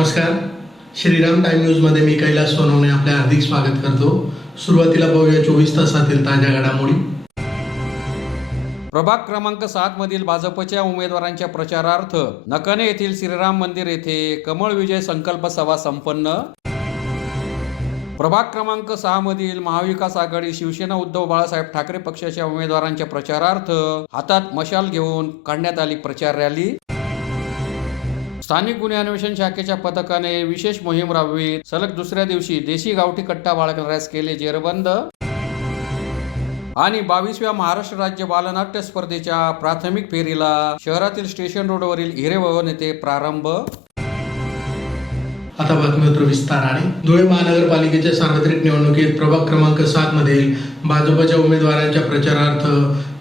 नमस्कार. श्रीराम टाइम न्यूजमध्ये मी कैलास सोनवणे आपले हार्दिक स्वागत करतो. सुरुवातीला पाहूया 24 तासातील ताज्या घडामोडी. प्रभाग क्रमांक 7 मधील भाजपच्या उमेदवारांच्या प्रचारार्थ नकाने येथील श्रीराम मंदिर येथे कमळ विजय संकल्प सभा संपन्न. प्रभाग क्रमांक 6 मधील महाविकास आघाडी शिवसेना उद्धव बाळासाहेब ठाकरे पक्षाच्या उमेदवारांच्या प्रचारार्थ हातात मशाल घेऊन काढण्यात आली प्रचार रॅली. स्थानिक गुन्हे अन्वेषण शाखेच्या पथकाने विशेष मोहीम राबवित सलग दुसऱ्या दिवशी देशी गावठी कट्टा बाळगणाऱ्यास केले जेरबंद. आणि 22व्या महाराष्ट्र राज्य बालनाट्य स्पर्धेच्या प्राथमिक फेरीला शहरातील स्टेशन रोडवरील हिरे भवन येथे प्रारंभ. आता बातमीपत्र विस्ताराने. धुळे महानगरपालिकेच्या सार्वत्रिक निवडणुकीत प्रभाग क्रमांक 7 मधील भाजपच्या उमेदवारांच्या प्रचारार्थ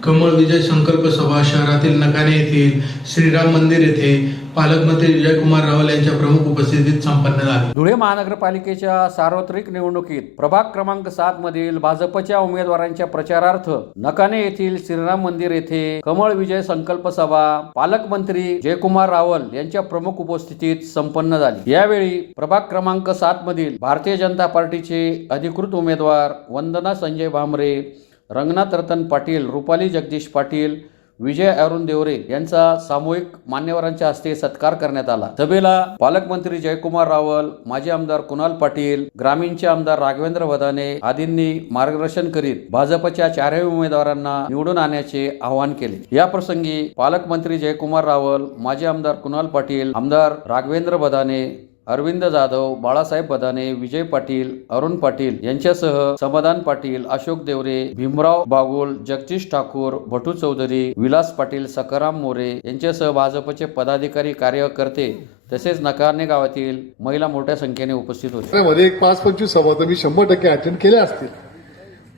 कमळ विजय संकल्प सभा शहरातील नकाने येथील श्रीराम मंदिर येथे पालकमंत्री जयकुमार रावल यांच्या प्रमुख उपस्थितीत संपन्न झाली. धुळे महानगरपालिकेच्या सार्वत्रिक निवडणुकीत प्रभाग क्रमांक 7 मधील भाजपच्या उमेदवारांच्या प्रचारार्थ नकाने येथील श्रीराम मंदिर येथे कमळ विजय संकल्प सभा पालकमंत्री जयकुमार रावल यांच्या प्रमुख उपस्थितीत संपन्न झाली. यावेळी प्रभाग क्रमांक 7 मधील भारतीय जनता पार्टीचे अधिकृत उमेदवार वंदना संजय भामरे, रंगनाथ रतन पाटील, रुपाली जगदीश पाटील, विजय अरुण देवरे यांचा सामूहिक मान्यवरांच्या हस्ते सत्कार करण्यात आला. सभेला पालकमंत्री जयकुमार रावल, माजी आमदार कुणाल पाटील, ग्रामीणचे आमदार राघवेंद्र वदाने आदींनी मार्गदर्शन करीत भाजपच्या चारही उमेदवारांना निवडून आणण्याचे आवाहन केले. या प्रसंगी पालकमंत्री जयकुमार रावल, माजी आमदार कुणाल पाटील, आमदार राघवेंद्र वदाने, अरविंद जाधव, बाळासाहेब बदाने, विजय पाटील, अरुण पाटील यांच्यासह समाधान पाटील, अशोक देवरे, भीमराव बागुल, जगदीश ठाकूर, भटू चौधरी, विलास पाटील, सकाराम मोरे यांच्यासह भाजपचे पदाधिकारी, कार्यकर्ते तसेच नकाने गावातील महिला मोठ्या संख्येने उपस्थित होते. मध्ये एक 5-25 सभा तर मी 100% अटेंड केल्या असतील,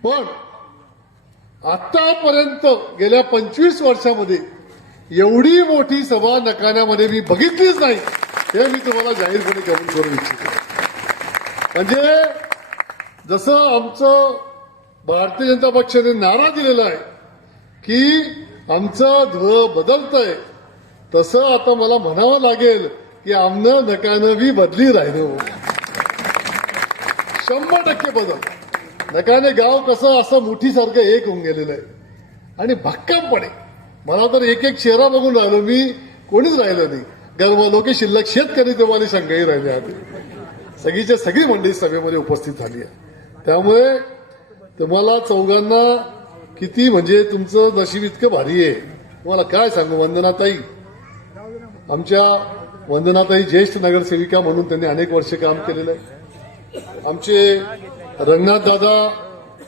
पण आतापर्यंत गेल्या 25 वर्षामध्ये एवढी मोठी सभा नकाण्यामध्ये मी बघितलीच नाही. हे मी तुम्हाला जाहीरपणे कबूल करू इच्छितो. म्हणजे जसं आमचं भारतीय जनता पक्षाने नारा दिलेला आहे की आमचं धुळं बदलतंय, तसं आता मला म्हणावं लागेल की आमनं नकानं बी बदली राहिलो. 100% बदल. नकाने गाव कसं असं मुठीसारखं एक होऊन गेलेलं आहे आणि भक्कमपणे मला तर एक चेहरा बघून राहिलो मी, कोणीच राहिलं नाही. गर्व लोक शिल्लक शेतकरी तेव्हा संघही राहिले आहे. सगळीच्या सगळी मंडळी सभेमध्ये उपस्थित झाली आहे. त्यामुळे तुम्हाला चौघांना किती म्हणजे तुमचं नशीब इतकं भारी आहे. तुम्हाला काय सांगू, वंदनाताई, आमच्या वंदनाताई ज्येष्ठ नगरसेविका म्हणून त्यांनी अनेक वर्ष काम केलेलं आहे. आमचे रंगनाथ दादा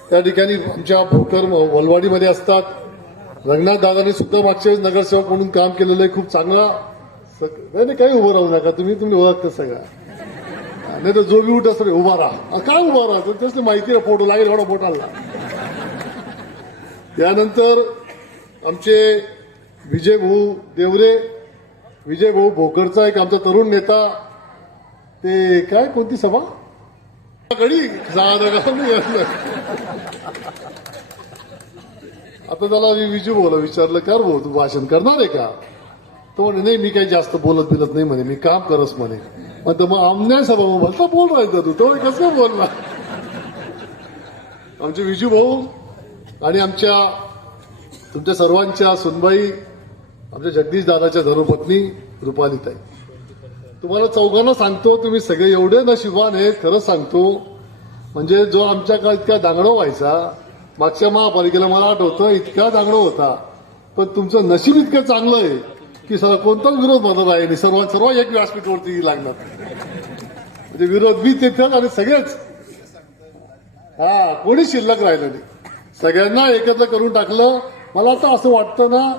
त्या ठिकाणी आमच्या भोकर वलवाडीमध्ये असतात. रंगनाथ दादाने सुद्धा मागच्या वेळेस नगरसेवक म्हणून काम केलेलं आहे. खूप चांगला. नाही काही उभं राहू नका, तुम्ही ओळखता सगळा. नाही तर जो बी उठ असं उभा राहा. काय उभा राहा, त्याच माहिती आहे. फोटो लागेल एवढा फोटाला. त्यानंतर आमचे विजय भाऊ देवरे, विजय भाऊ भोकरचा एक आमचा तरुण नेता. ते काय कोणती सभा कडी आता त्याला मी विजू भाऊला विचारलं, कर भाऊ तू भाषण करणार आहे का? तो म्हणे नाही, मी काही जास्त बोलत नाही म्हणे, मी काम करस म्हणे. मग आमने सभा म्हणतो बोल राहायचं तू, तो कसं बोलला. आमचे विजू भाऊ आणि आमच्या तुमच्या सर्वांच्या सुनबाई, आमच्या जगदीश दादाच्या धर्मपत्नी रुपालीताई, तुम्हाला चौघांना सांगतो, तुम्ही सगळे एवढे नशिबान आहेत. खरंच सांगतो, म्हणजे जो आमच्या काळात इतका दांगडा व्हायचा मागच्या महापालिकेला मला आठवतं, इतका दांगडा होता. पण तुमचं नशीब इतकं चांगलं आहे की कोणताच विरोध म्हणत आहे नाही. सर्व एक व्यासपीठावरती लागणार. म्हणजे विरोध बी तिथेच आणि सगळेच कोणी शिल्लक राहिलं नाही. सगळ्यांना एकत्र करून टाकलं. मला तर असं वाटतं ना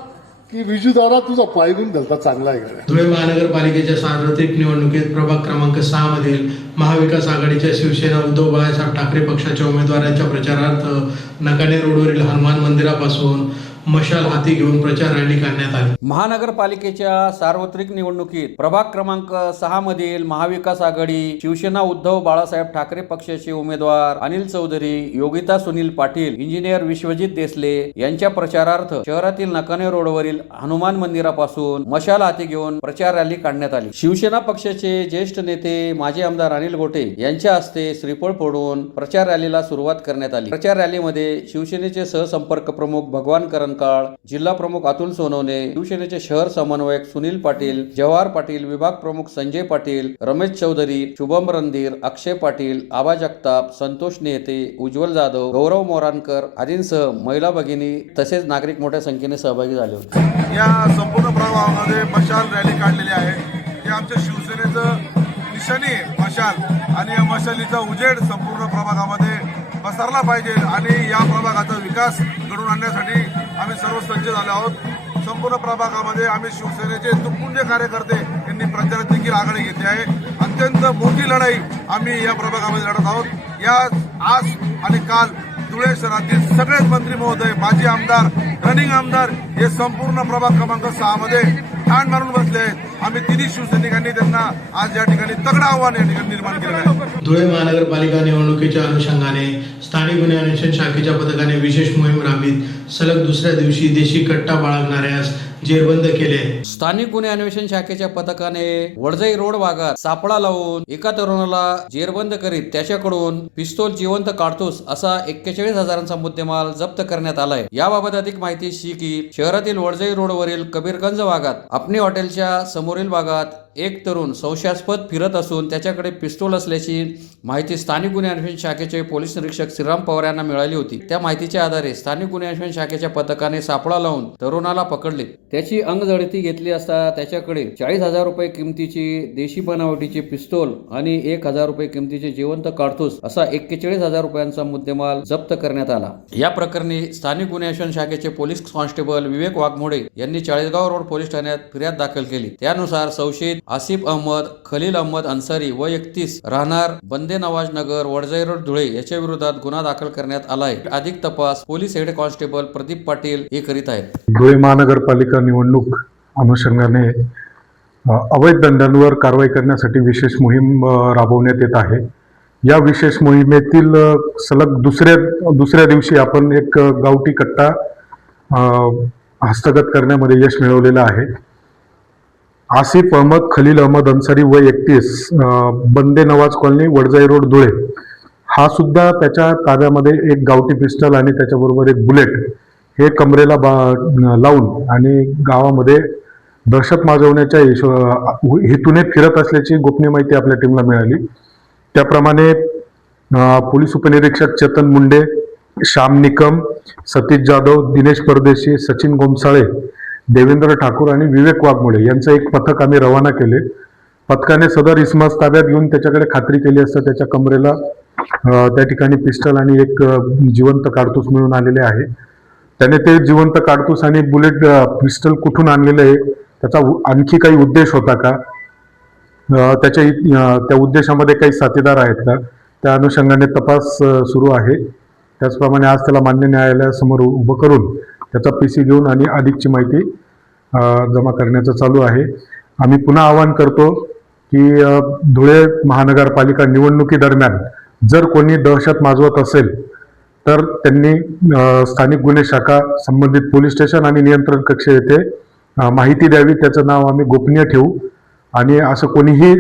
की विजूदारा तुझा पाय घेऊन धरता चांगला आहे का. धुळे महानगरपालिकेच्या सार्वत्रिक निवडणुकीत प्रभाग क्रमांक 6 मधील महाविकास आघाडीच्या शिवसेना उद्धव बाळासाहेब ठाकरे पक्षाच्या उमेदवारांच्या प्रचारार्थ नकाने रोडवरील हनुमान मंदिरापासून मशाल हाती घेऊन प्रचार रॅली काढण्यात आली. महानगरपालिकेच्या सार्वत्रिक निवडणुकीत प्रभाग क्रमांक 6 मधील महाविकास आघाडी शिवसेना उद्धव बाळासाहेब ठाकरे पक्षाचे उमेदवार अनिल चौधरी, योगिता सुनील पाटील, इंजिनियर विश्वजित देसले यांच्या प्रचारार्थ शहरातील नकाने रोडवरील हनुमान मंदिरापासून मशाल हाती घेऊन प्रचार रॅली काढण्यात आली. शिवसेना पक्षाचे ज्येष्ठ नेते माजी आमदार अनिल गोटे यांच्या हस्ते श्रीफळ फोडून प्रचार रॅलीला सुरुवात करण्यात आली. प्रचार रॅलीमध्ये शिवसेनेचे सहसंपर्क प्रमुख भगवान करंकाळ, जिल्हा प्रमुख अतुल सोनवणे, शिवसेनेचे शहर समन्वयक सुनील पाटील, जवाहर पाटील, विभाग प्रमुख संजय पाटील, रमेश चौधरी, शुभम रणधीर, अक्षय पाटील, आबा जगताप, संतोष नेते, उज्ज्वल जाधव, गौरव मोरानकर आदींसह महिला भगिनी तसेच नागरिक मोठ्या संख्येने सहभागी झाले होते. या संपूर्ण प्रभागामध्ये मशाल रॅली काढलेली आहे. हे आमच्या शिवसेनेचं निशाणी आहे मशाल, आणि या मशालीचा उजेड संपूर्ण प्रभागामध्ये पसरला पाहिजे आणि या प्रभागाचा विकास घडवून आणण्यासाठी आम्ही सर्व सज्ज झालो आहोत. संपूर्ण प्रभागामध्ये आम्ही शिवसेनेचे तुटपुंजे कार्यकर्ते यांनी प्रचारात देखील आघाडी घेतली आहे. अत्यंत मोठी लढाई आम्ही या प्रभागामध्ये लढत आहोत. या आज आणि काल धुळे शहरातील सगळेच मंत्री महोदय, माजी आमदार, रनिंग आमदार हे संपूर्ण प्रभाग क्रमांक 6 मध्ये ठाण मारून बसले आहेत. आम्ही तिन्ही शिवसैनिकांनी त्यांना आज या ठिकाणी तगडं आव्हान या ठिकाणी निर्माण केलं आहे. धुळे महानगरपालिका निवडणुकीच्या अनुषंगाने स्थानिक गुन्हे अन्वेषण शाखेच्या पथकाने विशेष मोहीम राबवीत सलग दुसऱ्या दिवशी देशी कट्टा बाळगणाऱ्यास जेरबंद केले. स्थानिक गुन्हे अन्वेषण शाखेच्या पथकाने वडजाई रोड भागात सापळा लावून एका तरुणाला जेरबंद करीत त्याच्याकडून पिस्तूल, जिवंत काडतूस असा 41,000चा मुद्देमाल जप्त करण्यात आलाय. याबाबत अधिक माहिती अशी की शहरातील वडजाई रोडवरील कबीरगंज भागात अपनी हॉटेलच्या समोरील भागात एक तरुण संशयास्पद फिरत असून त्याच्याकडे पिस्तूल असल्याची माहिती स्थानिक गुन्हे अन्वेषण शाखेचे पोलीस निरीक्षक श्रीराम पवार यांना मिळाली होती. त्या माहितीच्या आधारे स्थानिक गुन्हे अन्वेषण शाखेच्या पथकाने सापळा लावून तरुणाला पकडले. त्याची अंगझडती घेतली असता त्याच्याकडे 40,000 रुपये किमतीची देशी बनावटीची पिस्तूल आणि 1,000 रुपये किमतीचे जिवंत काडतूस असा 41,000 रुपयांचा मुद्देमाल जप्त करण्यात आला. या प्रकरणी स्थानिक गुन्हे अन्वेषण शाखेचे पोलीस कॉन्स्टेबल विवेक वाघमोडे यांनी चाळीसगाव रोड पोलीस ठाण्यात फिर्याद दाखल केली. त्यानुसार संशयित आसिफ अहमद, खलील अहमद अन्सारी व 31 राहणार बंदे नवाज नगर, वडजाई रोड, धुळे याच्या विरोधात गुन्हा दाखल करण्यात आला आहे. अधिक तपास police head constable Pradeep Patil हे करीत आहेत. धुळे महानगरपालिका निवडणूक अनुषंगाने अवैध धंद्यांवर कारवाई करण्यासाठी विशेष मोहीम राबवण्यात येत आहे. या विशेष मोहिमेतील सलग दुसऱ्या दिवशी आपण एक गावठी कट्टा हस्तगत करण्यामध्ये यश मिळवलेलं आहे. आसिफ अहमद, खलील अहमद अन्सारी व 31 बंदे नवाज कॉलनी, वडजाई रोड, धुळे हा सुद्धा त्याच्या ताब्यामध्ये एक गावठी पिस्टल आणि त्याच्याबरोबर एक बुलेट हे कमरेला लावून आणि गावामध्ये दहशत माजवण्याच्या हेतूने फिरत असल्याची गोपनीय माहिती आपल्या टीमला मिळाली. त्याप्रमाणे पोलीस उपनिरीक्षक चेतन मुंडे, श्याम निकम, सतीश जाधव, दिनेश परदेशी, सचिन गोमसाळे, देवेंद्र ठाकूर आणि विवेक वाघमोडे यांचं एक पथक आम्ही रवाना केले. पथकाने सदर इसमास ताब्यात घेऊन त्याच्याकडे खात्री केली असता त्याच्या कमरेला त्या ठिकाणी पिस्टल आणि एक जिवंत काडतूस मिळून आलेले आहे. त्याने ते जिवंत काडतूस आणि बुलेट पिस्टल कुठून आणलेलं आहे, त्याचा आणखी काही उद्देश होता का, त्या उद्देशामध्ये काही साथीदार आहेत का, त्या अनुषंगाने तपास सुरू आहे. त्याचप्रमाणे आज त्याला मान्य न्यायालयासमोर उभं करून त्याचा PC घेऊन आणि अधिकची माहिती जमा करण्याचं चालू आहे. आम्ही पुन्हा आवाहन करतो की धुळे महानगरपालिका निवडणुकीदरम्यान जर कोणी दहशत माजवत असेल तर त्यांनी स्थानिक गुन्हे शाखा, संबंधित पोलीस स्टेशन आणि नियंत्रण कक्ष येथे माहिती द्यावी. त्याचं नाव आम्ही गोपनीय ठेवू आणि असं कोणीही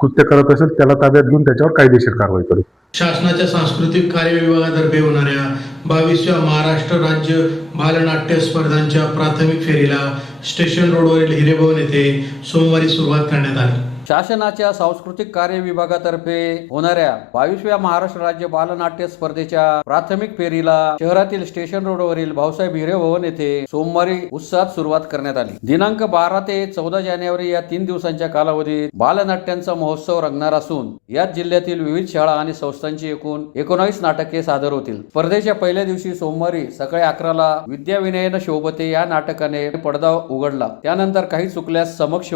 कृत्य करत असेल त्याला ताब्यात घेऊन त्याच्यावर कायदेशीर कारवाई करू. शासनाच्या सांस्कृतिक कार्य विभागातर्फे होणाऱ्या 22व्या महाराष्ट्र राज्य बालनाट्य स्पर्धांच्या प्राथमिक फेरीला स्टेशन रोडवरील हिरेभवन येथे सोमवारी सुरुवात करण्यात आली. शासनाच्या सांस्कृतिक कार्य विभागातर्फे होणाऱ्या 22व्या महाराष्ट्र राज्य बालनाट्य स्पर्धेच्या प्राथमिक फेरीला शहरातील स्टेशन रोडवरील भाऊसाहेब हिरे भवन येथे सोमवारी उत्साहात सुरुवात करण्यात आली. दिनांक 12 ते 14 जानेवारी या 3 दिवसांच्या कालावधीत बालनाट्यांचा महोत्सव रंगणार असून यात जिल्ह्यातील विविध शाळा आणि संस्थांची एकूण 19 नाटके सादर होतील. स्पर्धेच्या पहिल्या दिवशी सोमवारी सकाळी 11ला विद्याविनयन शोभते या नाटकाने पडदा उघडला. त्यानंतर काही चुकल्यास समक्ष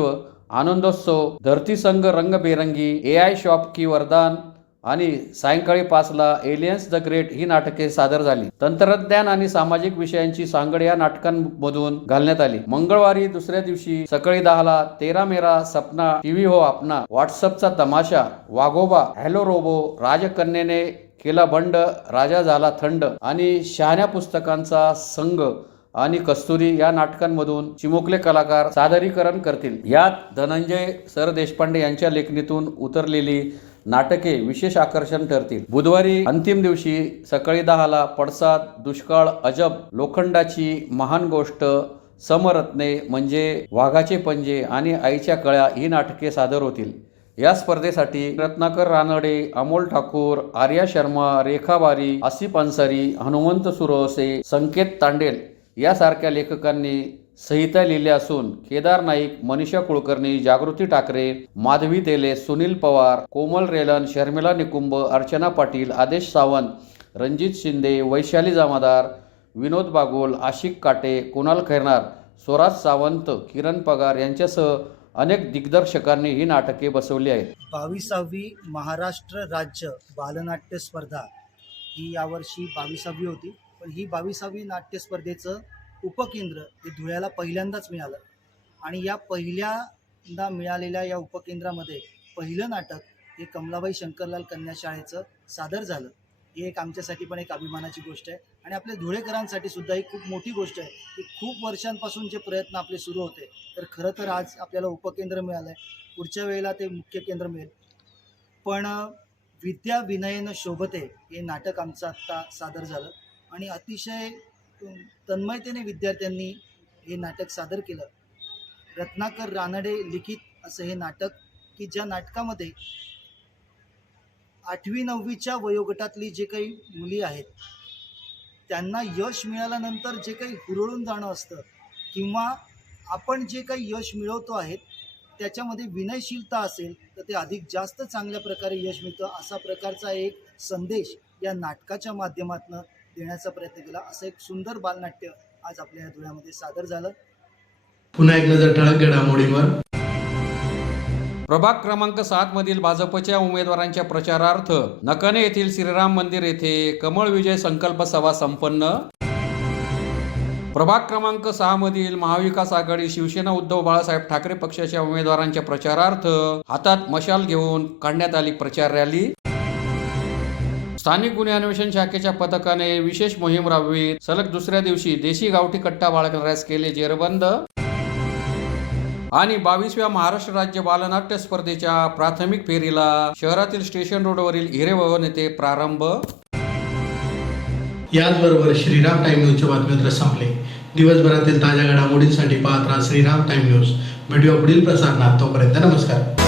आनंदोत्सव, धरती संघ रंगबेरंगी, AI शॉप की वरदान आणि सायंकाळी 5ला एलियन्स द ग्रेट ही नाटके सादर झाली. तंत्रज्ञान आणि सामाजिक विषयांची सांगड या नाटकांमधून घालण्यात आली. मंगळवारी दुसऱ्या दिवशी सकाळी 10ला 13 मेरा सपना, टीव्ही हो अपना, व्हॉट्सअपचा तमाशा, वाघोबा, हॅलो रोबो, राजकन्येने केला बंड, राजा झाला थंड आणि शहाण्या पुस्तकांचा संघ आणि कस्तुरी या नाटकांमधून चिमुकले कलाकार सादरीकरण करतील. यात धनंजय सर देशपांडे यांच्या लेखणीतून उतरलेली नाटके विशेष आकर्षण ठरतील. बुधवारी अंतिम दिवशी सकाळी 10ला पडसाद, दुष्काळ, अजब, लोखंडाची महान गोष्ट, समरत्ने म्हणजे वाघाचे पंजे आणि आईच्या कळ्या ही नाटके सादर होतील. या स्पर्धेसाठी रत्नाकर रानडे, अमोल ठाकूर, आर्या शर्मा, रेखा बारी, आसिफ अन्सारी, हनुमंत सुरवसे, संकेत तांडेल यासारख्या लेखकांनी संहिता लिहिल्या असून केदार नाईक, मनीषा कुलकर्णी, जागृती ठाकरे, माधवी तेले, सुनील पवार, कोमल रेलन, शर्मिला निकुंभ, अर्चना पाटील, आदेश सावंत, रणजित शिंदे, वैशाली जमादार, विनोद बागुल, आशिक काटे, कुणाल खैरनार, स्वराज सावंत, किरण पगार यांच्यासह अनेक दिग्दर्शकांनी ही नाटके बसवली आहेत. 22वी महाराष्ट्र राज्य बालनाट्य स्पर्धा ही यावर्षी 22वी होती. पण ही 22वी नाट्य स्पर्धेचं उपकेंद्र हे धुळ्याला पहिल्यांदाच मिळालं आणि या पहिल्यांदा मिळालेल्या या उपकेंद्रामध्ये पहिलं नाटक हे कमलाबाई शंकरलाल कन्या शाळेचं सादर झालं. ही एक आमच्यासाठी पण एक अभिमानाची गोष्ट आहे आणि आपल्या धुळेकरांसाठी सुद्धा ही खूप मोठी गोष्ट आहे की खूप वर्षांपासून जे प्रयत्न आपले सुरू होते तर खरं तर आज आपल्याला उपकेंद्र मिळालं आहे. पुढच्या वेळेला ते मुख्य केंद्र मिळेल. पण विद्या विनयन शोभते हे नाटक आमचं आत्ता सादर झालं आणि अतिशय तन्मयतेने विद्यार्थ्यांनी हे नाटक सादर केलं. रत्नाकर रानडे लिखित असं हे नाटक की ज्या नाटकामध्ये 8वी 9वीच्या वयोगटातली जे काही मुली आहेत त्यांना यश मिळाल्यानंतर जे काही हुरळून जाणं असतं किंवा आपण जे काही यश मिळवतो आहेत त्याच्यामध्ये विनयशीलता असेल तर ते अधिक जास्त चांगल्या प्रकारे यश मिळतं असा प्रकारचा एक संदेश या नाटकाच्या माध्यमातून देण्याचा प्रयत्न केला. असं एक सुंदर बालनाट्य आज आपल्या धुळ्यामध्ये सादर झालं. पुन्हा एक नजर ठळक घडामोडींवर. प्रभाग क्रमांक 7 मधील भाजपच्या उमेदवारांच्या प्रचारार्थ नकाने येथील श्रीराम मंदिर येथे कमळ विजय संकल्प सभा संपन्न. प्रभाग क्रमांक 6 मधील महाविकास आघाडी शिवसेना उद्धव बाळासाहेब ठाकरे पक्षाच्या उमेदवारांच्या प्रचारार्थ हातात मशाल घेऊन काढण्यात आली प्रचार रॅली. स्थानिक गुन्हे अन्वेषण शाखेच्या पथकाने विशेष मोहीम राबवित सलग दुसऱ्या दिवशी देशी गावठी कट्टा बाळगणाऱ्यास केले जेरबंद. आणि 22व्या महाराष्ट्र राज्य बालनाट्य स्पर्धेच्या प्राथमिक फेरीला शहरातील स्टेशन रोडवरील हिरे भवन येथे प्रारंभ. याचबरोबर श्रीराम टाइम न्यूजचे बातमीपत्र संपले. दिवसभरातील ताज्या घडामोडींसाठी पाहत राहा श्रीराम टाइम न्यूज. भेटूया पुढील प्रसारणात. तोपर्यंत नमस्कार.